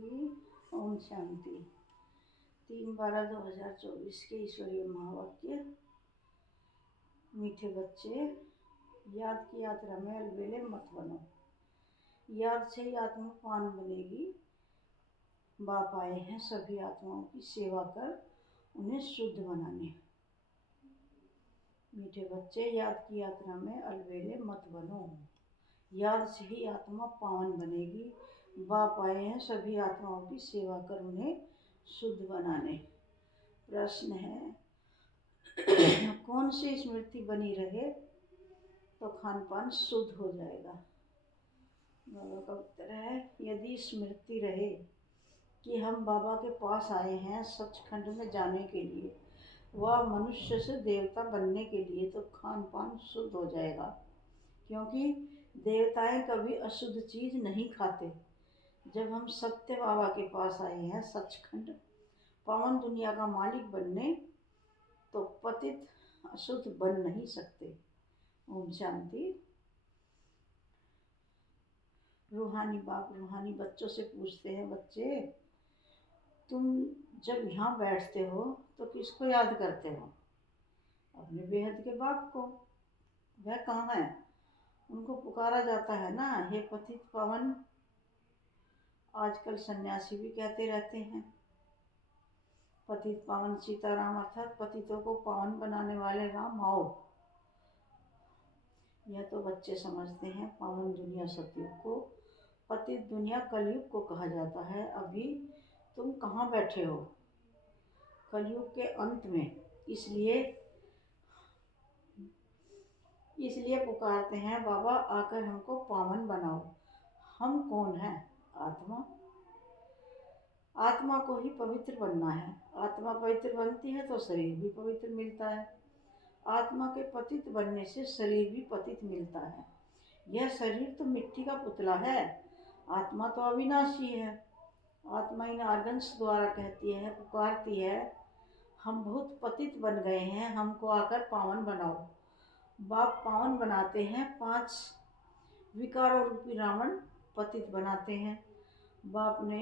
ओम शांति। 3/12/2024 के ईश्वरीय महावाक्य। मीठे बच्चे, याद की यात्रा में अलबेले मत बनो। याद से ही आत्मा पावन बनेगी। बाप आए हैं सभी आत्माओं की सेवा कर उन्हें शुद्ध बनाने। मीठे बच्चे, याद की यात्रा में अलबेले मत बनो। याद से ही आत्मा पावन बनेगी। बाप आए हैं सभी आत्माओं की सेवा कर उन्हें शुद्ध बनाने। प्रश्न है, कौन सी स्मृति बनी रहे तो खान पान शुद्ध हो जाएगा? बाबा का उत्तर है, यदि स्मृति रहे कि हम बाबा के पास आए हैं सचखंड में जाने के लिए, वह मनुष्य से देवता बनने के लिए, तो खान पान शुद्ध हो जाएगा। क्योंकि देवताएं कभी अशुद्ध चीज नहीं खाते। जब हम सत्य बाबा के पास आए हैं सचखंड पावन दुनिया का मालिक बनने, तो पतित अशुद्ध बन नहीं सकते। ओम शांति। रूहानी बाप रूहानी बच्चों से पूछते हैं, बच्चे तुम जब यहाँ बैठते हो तो किसको याद करते हो? अपने बेहद के बाप को। वह कहाँ है? उनको पुकारा जाता है ना, हे पतित पावन। आजकल सन्यासी भी कहते रहते हैं पतित पावन सीताराम, अर्थात पतितों को पावन बनाने वाले राम आओ। यह तो बच्चे समझते हैं पावन दुनिया सतयुग को, पतित दुनिया कलयुग को कहा जाता है। अभी तुम कहाँ बैठे हो? कलयुग के अंत में। इसलिए पुकारते हैं, बाबा आकर हमको पावन बनाओ। हम कौन हैं? आत्मा। आत्मा को ही पवित्र बनना है। आत्मा पवित्र बनती है तो शरीर भी पवित्र मिलता है। आत्मा के पतित बनने से शरीर भी पतित मिलता है। यह शरीर तो मिट्टी का पुतला है, आत्मा तो अविनाशी है। आत्मा इन आर्गन्स द्वारा कहती है, पुकारती है, हम बहुत पतित बन गए हैं, हमको आकर पावन बनाओ। बाप पावन बनाते हैं। 5 विकारों रूपी रावण पतित बनाते हैं। बाप ने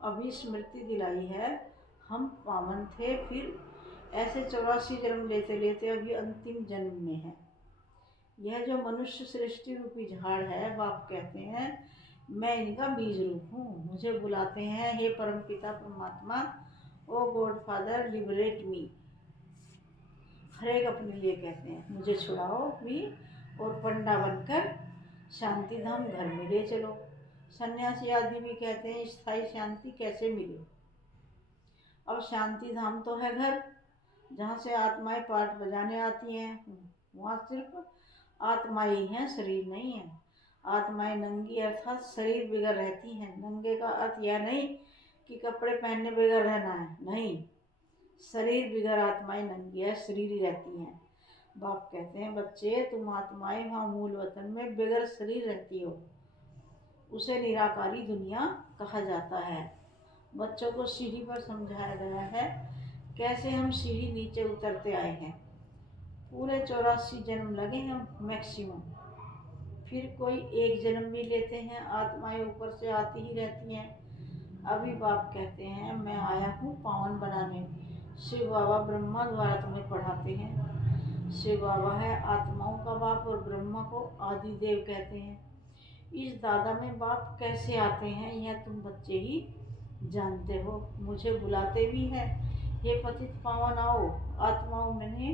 अभी स्मृति दिलाई है, हम पावन थे, फिर ऐसे 84 जन्म लेते लेते अभी अंतिम जन्म में है। यह जो मनुष्य सृष्टि रूपी झाड़ है, बाप कहते हैं मैं इनका बीज रूप हूँ। मुझे बुलाते हैं, हे परमपिता परमात्मा, ओ गॉड फादर लिबरेट मी। हर एक अपने लिए कहते हैं, मुझे छुड़ाओ भी और पंडा बनकर शांति धाम घर में ले चलो। सन्यासी आदि भी कहते हैं स्थायी शांति कैसे मिले? अब शांति धाम तो है घर, जहाँ से आत्माएं पाठ बजाने आती हैं। वहाँ सिर्फ आत्माएं ही हैं, शरीर नहीं है। आत्माएं नंगी अर्थात शरीर बिगड़ रहती हैं। नंगे का अर्थ यह नहीं कि कपड़े पहनने बगैर रहना है, नहीं, शरीर बिगड़ आत्माएं नंगी है, शरीर ही रहती हैं। बाप कहते हैं, बच्चे तुम आत्माएं वहाँ मूल वतन में बिगड़ शरीर रहती हो, उसे निराकारी दुनिया कहा जाता है। बच्चों को सीढ़ी पर समझाया गया है कैसे हम सीढ़ी नीचे उतरते आए हैं। पूरे 84 जन्म लगे हैं मैक्सिमम, फिर कोई एक जन्म भी लेते हैं। आत्माएं ऊपर से आती ही रहती हैं। अभी बाप कहते हैं, मैं आया हूँ पावन बनाने। शिव बाबा ब्रह्मा द्वारा तुम्हें पढ़ाते हैं। शिव बाबा है आत्माओं का बाप और ब्रह्मा को आदि देव कहते हैं। इस दादा में बाप कैसे आते हैं यह तुम बच्चे ही जानते हो। मुझे बुलाते भी हैं, हे पतित पावन आओ। आत्माओं मैंने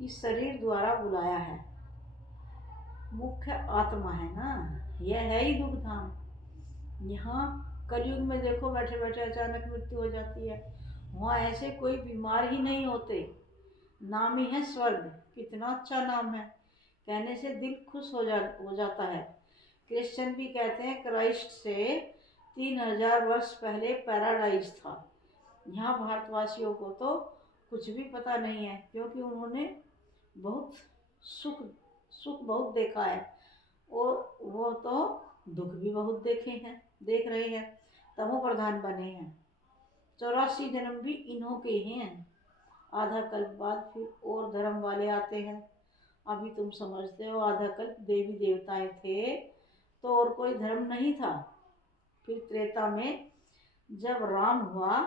इस शरीर द्वारा बुलाया है। मुख्य आत्मा है ना, यह है ही दुख धाम। यहाँ कलयुग में देखो बैठे बैठे अचानक मृत्यु हो जाती है। वहाँ ऐसे कोई बीमार ही नहीं होते। नाम ही है स्वर्ग। कितना अच्छा नाम है, कहने से दिल खुश हो जाता है। क्रिश्चियन भी कहते हैं क्राइस्ट से 3000 वर्ष पहले पैराडाइज था। यहाँ भारतवासियों को तो कुछ भी पता नहीं है, क्योंकि उन्होंने बहुत सुख बहुत देखा है और वो तो दुख भी बहुत देख रहे हैं, तमो प्रधान बने हैं। 84 जन्म भी इन्हों के हैं। आधा कल्प बाद फिर और धर्म वाले आते हैं। अभी तुम समझते हो आधा कल्प देवी देवताएं थे तो और कोई धर्म नहीं था। फिर त्रेता में जब राम हुआ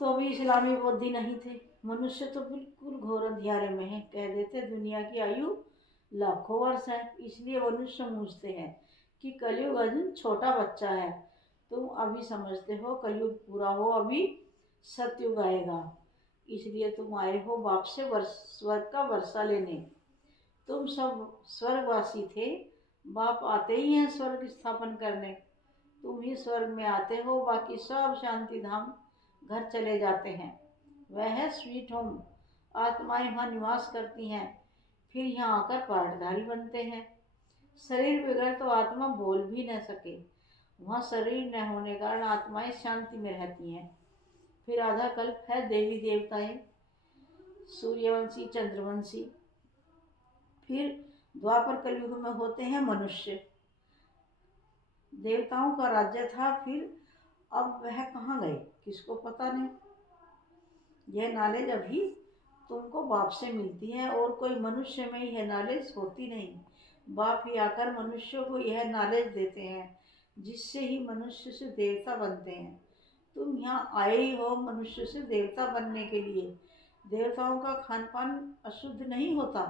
तो भी इस्लामी बुद्धि नहीं थे। मनुष्य तो बिल्कुल घोर अंधियारे में है। कह देते दुनिया की आयु लाखों वर्ष है। इसलिए मनुष्य समझते हैं कि कलयुग अजून छोटा बच्चा है। तुम अभी समझते हो कलयुग पूरा हो, अभी सतयुग आएगा। इसलिए तुम आए हो बाप से स्वर्ग का वर्षा लेने। तुम सब स्वर्गवासी थे, बाप आते ही हैं स्वर्ग स्थापन करने। तुम ही स्वर्ग में आते हो, बाकी सब शांति धाम घर चले जाते हैं। वह है स्वीट होम। आत्माएं यहाँ निवास करती हैं, फिर यहाँ आकर पाठधारी बनते हैं। शरीर बगैर तो आत्मा बोल भी न सके। वहाँ शरीर न होने कारण आत्माएं शांति में रहती हैं। फिर आधा कल्प है देवी देवताएं, सूर्यवंशी चंद्रवंशी। फिर द्वापर कलयुग में होते हैं मनुष्य। देवताओं का राज्य था, फिर अब वह कहाँ गए किसको पता नहीं। यह नॉलेज अभी तुमको बाप से मिलती है और कोई मनुष्य में यह नॉलेज होती नहीं। बाप ही आकर मनुष्यों को यह नॉलेज देते हैं, जिससे ही मनुष्य से देवता बनते हैं। तुम यहाँ आए ही हो मनुष्य से देवता बनने के लिए। देवताओं का खान पान अशुद्ध नहीं होता।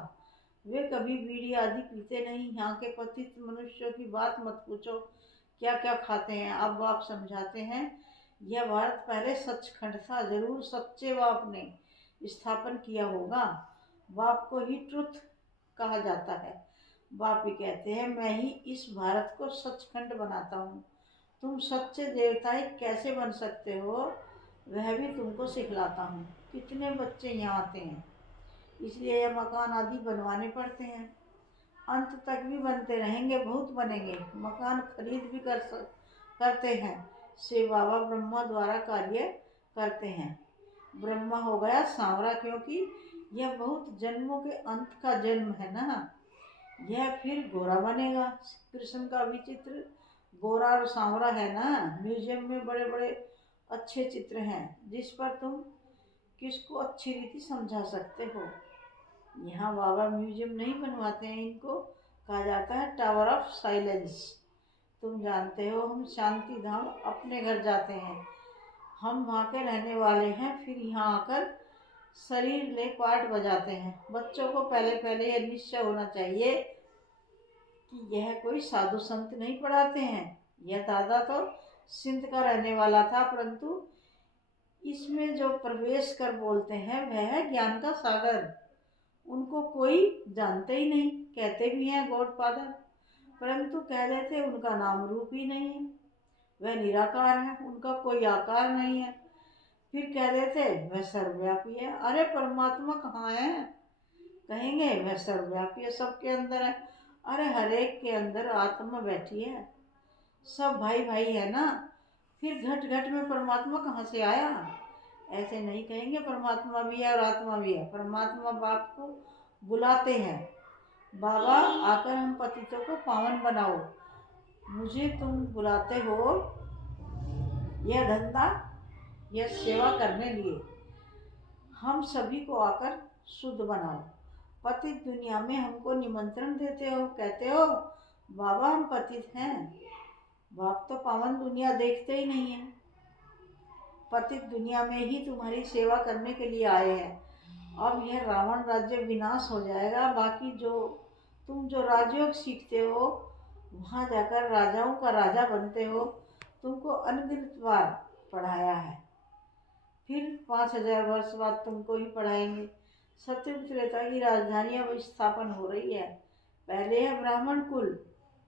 वे कभी बीड़ी आदि पीते नहीं। यहाँ के पतित मनुष्यों की बात मत पूछो, क्या क्या खाते हैं। अब बाप समझाते हैं यह भारत पहले सचखंड था, जरूर सच्चे बाप ने स्थापन किया होगा। बाप को ही ट्रुथ कहा जाता है। बाप ही कहते हैं मैं ही इस भारत को सचखंड बनाता हूँ। तुम सच्चे देवताएं कैसे बन सकते हो वह भी तुमको सिखलाता हूँ। कितने बच्चे यहाँ आते हैं, इसलिए यह मकान आदि बनवाने पड़ते हैं। अंत तक भी बनते रहेंगे, बहुत बनेंगे। मकान खरीद भी करते हैं। से बाबा ब्रह्मा द्वारा कार्य करते हैं। ब्रह्मा हो गया सांवरा, क्योंकि यह बहुत जन्मों के अंत का जन्म है ना। यह फिर गोरा बनेगा। कृष्ण का भी चित्र गोरा और सांवरा है ना। म्यूजियम में बड़े बड़े अच्छे चित्र हैं, जिस पर तुम किसको अच्छी रीति समझा सकते हो। यहाँ बाबा म्यूजियम नहीं बनवाते हैं, इनको कहा जाता है टावर ऑफ साइलेंस। तुम जानते हो हम शांति धाम अपने घर जाते हैं, हम वहाँ के रहने वाले हैं। फिर यहाँ आकर शरीर ले पाठ बजाते हैं। बच्चों को पहले पहले यह निश्चय होना चाहिए कि यह कोई साधु संत नहीं पढ़ाते हैं। यह दादा तो सिंध का रहने वाला था, परंतु इसमें जो प्रवेश कर बोलते हैं वह है ज्ञान का सागर। उनको कोई जानते ही नहीं। कहते भी हैं गॉड फादर, परंतु कह देते उनका नाम रूप ही नहीं है। वह निराकार है, उनका कोई आकार नहीं है। फिर कह देते वह सर्वव्यापी है। अरे परमात्मा कहाँ है? कहेंगे वह सर्वव्यापी है, सबके अंदर है। अरे हर एक के अंदर आत्मा बैठी है, सब भाई भाई है ना। फिर घट घट में परमात्मा कहाँ से आया? ऐसे नहीं कहेंगे परमात्मा भी है और आत्मा भी है। परमात्मा बाप को बुलाते हैं, बाबा आकर हम पतितों को पावन बनाओ। मुझे तुम बुलाते हो यह धंधा, यह सेवा करने लिए। हम सभी को आकर शुद्ध बनाओ। पतित दुनिया में हमको निमंत्रण देते हो, कहते हो बाबा हम पतित हैं। बाप तो पावन दुनिया देखते ही नहीं है। पतित दुनिया में ही तुम्हारी सेवा करने के लिए आए हैं। अब यह रावण राज्य विनाश हो जाएगा। बाकी तुम जो राजयोग सीखते हो, वहाँ जाकर राजाओं का राजा बनते हो। तुमको अनगिनत बार पढ़ाया है, फिर 5000 वर्ष बाद तुमको ही पढ़ाएंगे। सत्ययुग त्रेता की राजधानी अब स्थापन हो रही है। पहले है ब्राह्मण कुल,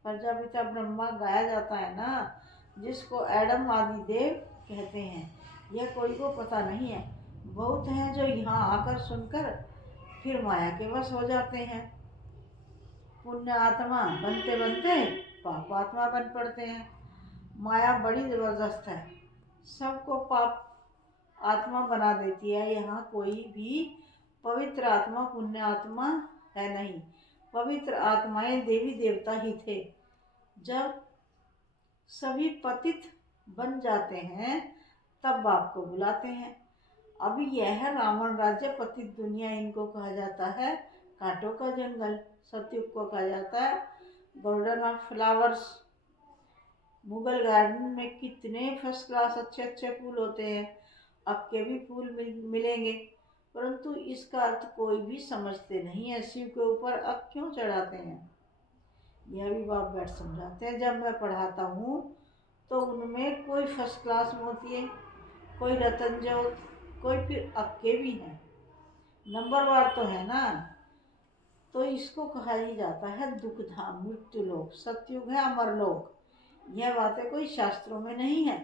प्रजापिता ब्रह्मा गाया जाता है ना, जिसको एडम आदि देव कहते हैं। यह कोई को पता नहीं है। बहुत हैं जो यहाँ आकर सुनकर फिर माया के वश हो जाते हैं। पुण्य आत्मा बनते बनते पाप आत्मा बन पड़ते हैं। माया बड़ी जबरदस्त है, सबको पाप आत्मा बना देती है। यहाँ कोई भी पवित्र आत्मा पुण्य आत्मा है नहीं। पवित्र आत्माएं देवी देवता ही थे। जब सभी पतित बन जाते हैं तब बाप को बुलाते हैं। अभी यह है रावण राज्य, पतित दुनिया इनको कहा जाता है। कांटों का जंगल सतयुग को कहा जाता है, garden of flowers. Mughal garden में कितने फर्स्ट क्लास अच्छे अच्छे फूल होते हैं, अब के भी फूल मिलेंगे, परंतु इसका अर्थ कोई भी समझते नहीं है। शिव के ऊपर अब क्यों चढ़ाते हैं, यह भी बाप बैठ समझाते हैं। जब मैं पढ़ाता हूँ तो उनमें कोई फर्स्ट क्लास मोती है, कोई रतन ज्योत, कोई फिर अक्के भी हैं, नंबरवार तो है ना। तो इसको कहा ही जाता है दुख धाम, मृत्यु लोक, सतयुग है, अमर लोक। यह बातें कोई शास्त्रों में नहीं है,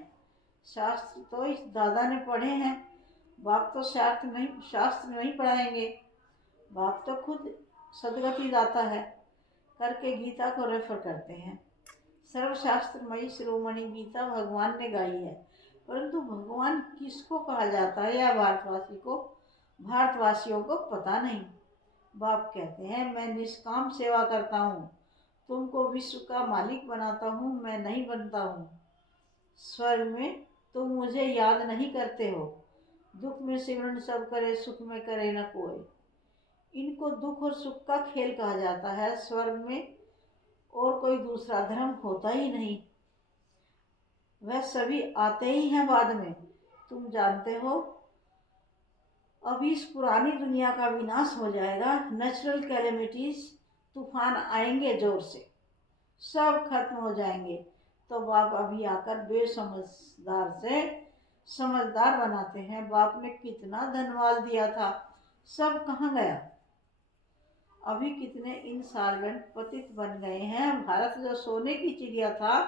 शास्त्र तो इस दादा ने पढ़े हैं, बाप तो शास्त्र नहीं पढ़ाएंगे। बाप तो खुद सदगति दाता है करके गीता को रेफर करते हैं। सर्वशास्त्रमयी शिरोमणि गीता भगवान ने गाई है, परंतु भगवान किसको कहा जाता है यह भारतवासियों को पता नहीं। बाप कहते हैं मैं निष्काम सेवा करता हूँ, तुमको विश्व का मालिक बनाता हूँ, मैं नहीं बनता हूँ। स्वर्ग में तुम मुझे याद नहीं करते हो, दुख में सिमरन सब करे, सुख में करे न कोई। इनको दुख और सुख का खेल कहा जाता है। स्वर्ग में और कोई दूसरा धर्म होता ही नहीं, वह सभी आते ही हैं बाद में। तुम जानते हो अभी इस पुरानी दुनिया का विनाश हो जाएगा, नेचुरल कैलेमिटीज, तूफान आएंगे जोर से, सब खत्म हो जाएंगे। तो बाप अभी आकर बेसमझदार से समझदार बनाते हैं। बाप ने कितना धनवाल दिया था, सब कहाँ गया। अभी कितने इंसॉल्वेंट पतित बन गए हैं। भारत जो सोने की चिड़िया था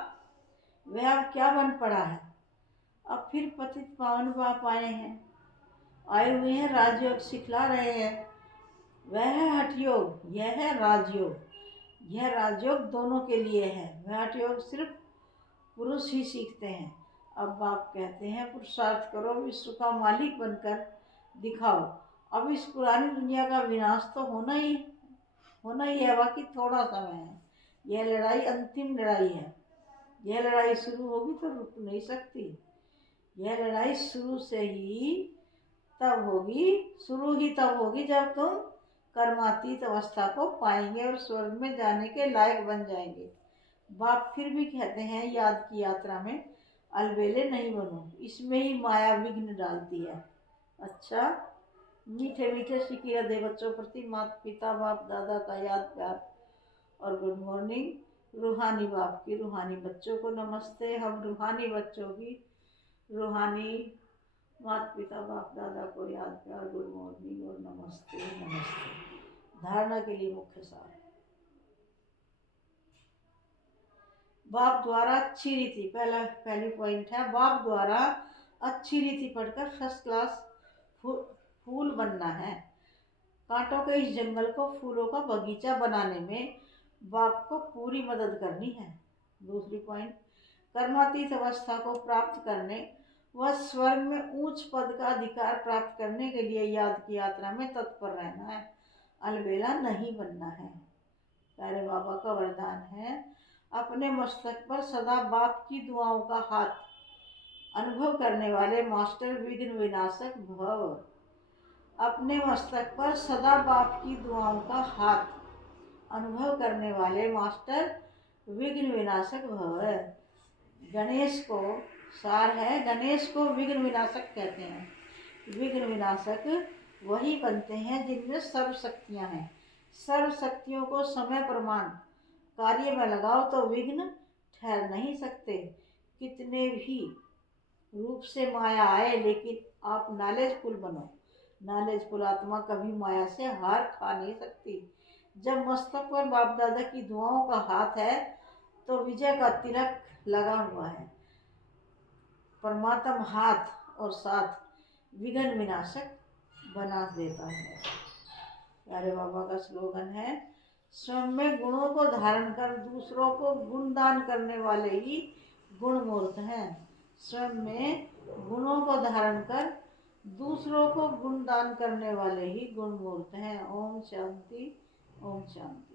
वह अब क्या बन पड़ा है। अब फिर पतित पावन बाप आए हुए हैं, राजयोग सिखला रहे हैं। वह है हठयोग, यह है राजयोग। यह राजयोग दोनों के लिए है, वह हठयोग सिर्फ पुरुष ही सीखते हैं। अब बाप कहते हैं पुरुषार्थ करो, विश्व का मालिक बनकर दिखाओ। अब इस पुरानी दुनिया का विनाश तो होना ही है, बाकी थोड़ा समय है। यह लड़ाई अंतिम लड़ाई है। यह लड़ाई शुरू होगी तो रुक नहीं सकती। यह लड़ाई शुरू ही तब होगी जब तुम कर्मातीत अवस्था को पाएंगे और स्वर्ग में जाने के लायक बन जाएंगे। बाप फिर भी कहते हैं याद की यात्रा में अलबेले नहीं बनो, इसमें ही माया विघ्न डालती है। अच्छा, मीठे मीठे सिकी हृदय बच्चों प्रति माता पिता बाप दादा का याद प्यार और गुड मॉर्निंग। रूहानी बाप की रूहानी बच्चों को नमस्ते। हम रूहानी बच्चों की रूहानी माता पिता बाप दादा को याद प्यार, गुड मॉर्निंग और नमस्ते नमस्ते। धारणा के लिए मुख्य सार। बाप द्वारा अच्छी रीति, पहली पॉइंट है बाप द्वारा अच्छी रीति पढ़कर फर्स्ट क्लास फूल बनना है। कांटों के इस जंगल को फूलों का बगीचा बनाने में बाप को पूरी मदद करनी है। दूसरी पॉइंट, कर्मातीत अवस्था को प्राप्त करने व स्वर्ग में उच्च पद का अधिकार प्राप्त करने के लिए याद की यात्रा में तत्पर रहना है, अलबेला नहीं बनना है। प्यारे बाबा का वरदान है अपने मस्तक पर सदा बाप की दुआओं का हाथ अनुभव करने वाले मास्टर विघ्न विनाशक भव। अपने मस्तक पर सदा बाप की दुआओं का हाथ अनुभव करने वाले मास्टर विघ्न विनाशक भव। गणेश को सार है, गणेश को विघ्न विनाशक कहते हैं। विघ्न विनाशक वही बनते हैं जिनमें सर्व शक्तियाँ हैं। सर्व शक्तियों को समय प्रमाण कार्य में लगाओ तो विघ्न ठहर नहीं सकते। कितने भी रूप से माया आए, लेकिन आप नॉलेजफुल बनो। नॉलेजफुल आत्मा कभी माया से हार खा नहीं सकती। जब मस्तक पर बाप दादा की दुआओं का हाथ है तो विजय का तिलक लगा हुआ है। परमात्मा हाथ और साथ विघ्न विनाशक बना देता है। प्यारे बाबा का स्लोगन है स्वयं में गुणों को धारण कर दूसरों को गुण दान करने वाले ही गुणमूर्त हैं। स्वयं में गुणों को धारण कर दूसरों को गुण दान करने वाले ही गुणमूर्त हैं। ओम शांति, ओम शांति।